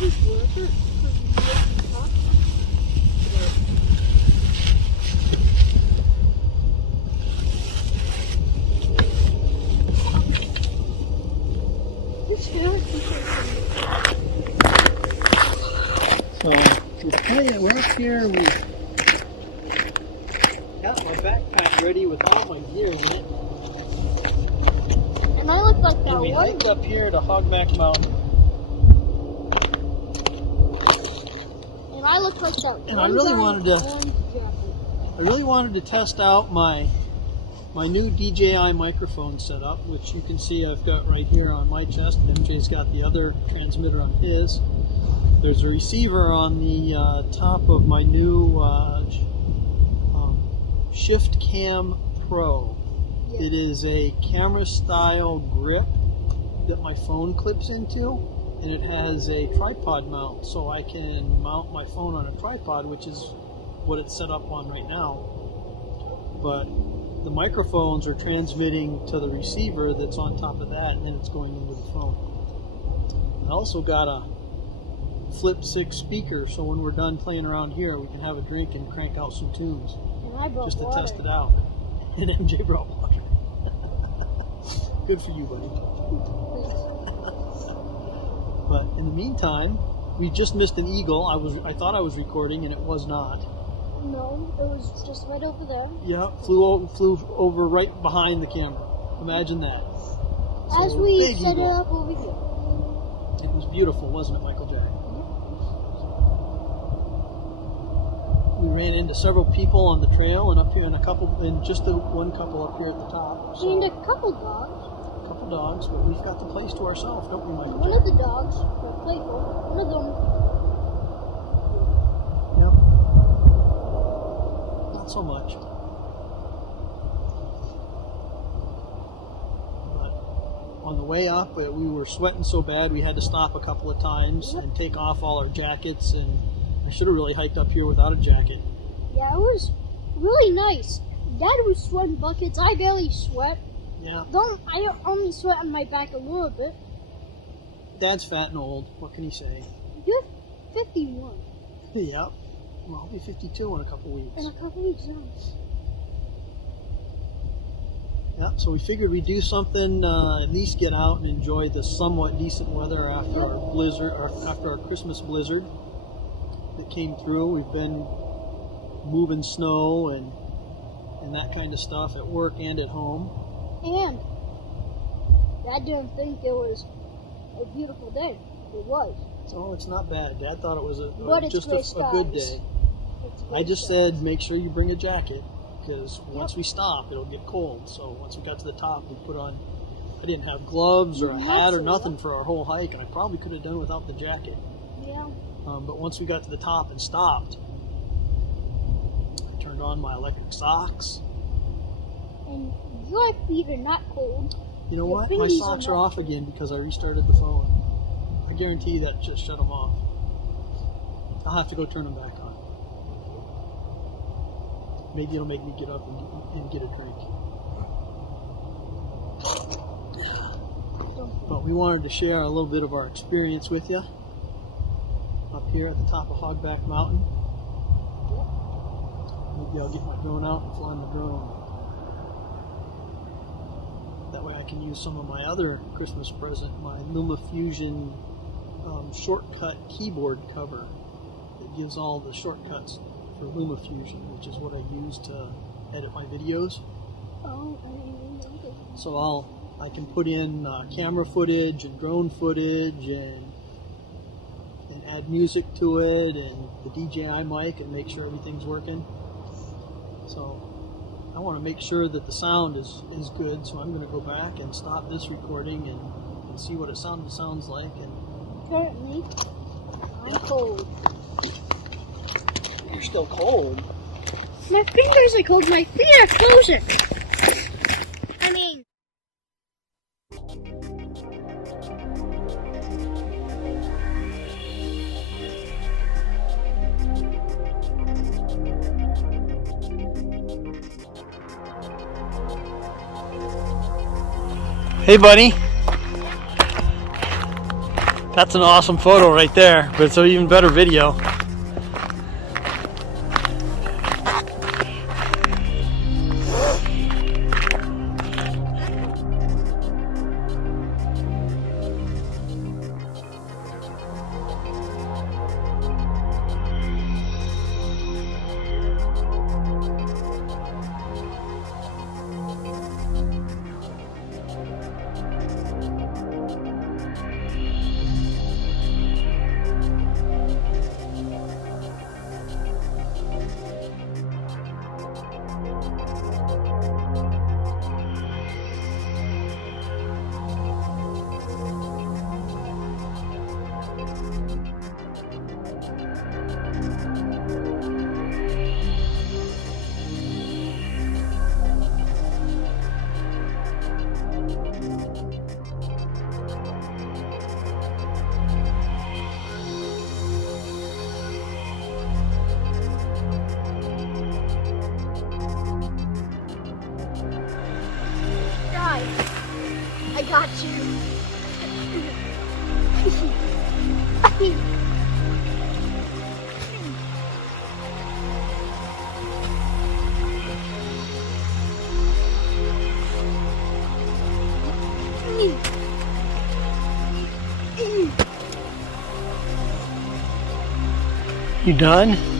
was worth it because we made some talk. So we're up here. We got my backpack ready with all my gear in it. And I look like that And we one. hiked up here to Hogback Mountain. And I look like that And one I really guy in wanted the to. orange jacket. I really wanted to test out my new DJI microphone setup, which you can see I've got right here on my chest, and MJ's got the other transmitter on his. There's a receiver on the top of my new Shiftcam Pro. Yeah. It is a camera style grip that my phone clips into, and it has a tripod mount, so I can mount my phone on a tripod, which is what it's set up on right now. But the microphones are transmitting to the receiver that's on top of that, and then it's going into the phone. I also got a Flip 6 speaker, so when we're done playing around here, we can have a drink and crank out some tunes. And I brought Just to water. test it out. And MJ brought water. Good for you, buddy. But in the meantime, we just missed an eagle. I thought I was recording, and it was not. No, it was just right over there. Yeah, flew over right behind the camera. Imagine that. As So, we big set eagle. it up over here. It was beautiful, wasn't it, Michael Jack? We ran into several people on the trail, and up here, and just the one couple up here at the top. So, And a couple dogs. a couple dogs, but we've got the place to ourselves, don't we, Michael? One of the dogs are playful. One of them. Yep. Not so much. But on the way up, we were sweating so bad we had to stop a couple of times and take off all our jackets, and I should have really hiked up here without a jacket. Yeah, it was really nice. Dad was sweating buckets. I barely sweat. Yeah. I only sweat on my back a little bit. Dad's fat and old. What can he say? You're 51 Yep. Well, I'll be 52 in a couple weeks. in a couple weeks now. Yeah, so we figured we'd do something, at least get out and enjoy the somewhat decent weather after our blizzard, or after our Christmas blizzard that came through. We've been moving snow and that kind of stuff at work and at home. And Dad didn't think it was a beautiful day. It was. So it's not bad. Dad thought it was But it's just gray a good skies. day. It's I just good. said make sure you bring a jacket, because once we stop, it'll get cold. So once we got to the top, we put on. I didn't have gloves or a hat or nothing for our whole hike, and I probably could have done without the jacket. Yeah. But once we got to the top and stopped, I turned on my electric socks. And your feet are not cold. You know Your what? My fingies socks are are not off again because I restarted the phone. I guarantee you that just shut them off. I'll have to go turn them back on. Maybe it'll make me get up and get a drink. But we wanted to share a little bit of our experience with you up here at the top of Hogback Mountain. Maybe I'll get my drone out and fly my drone. That way I can use some of my other Christmas present, my LumaFusion shortcut keyboard cover that gives all the shortcuts for LumaFusion, which is what I use to edit my videos. Oh, I didn't even know that. So I can put in camera footage and drone footage and add music to it and the DJI mic and make sure everything's working. So I want to make sure that the sound is good, so I'm going to go back and stop this recording and see what it sounds like. And Currently, I'm cold. you're still cold. My fingers are cold. My feet are frozen. I mean... Hey, buddy. That's an awesome photo right there, but it's an even better video. I got you. You done?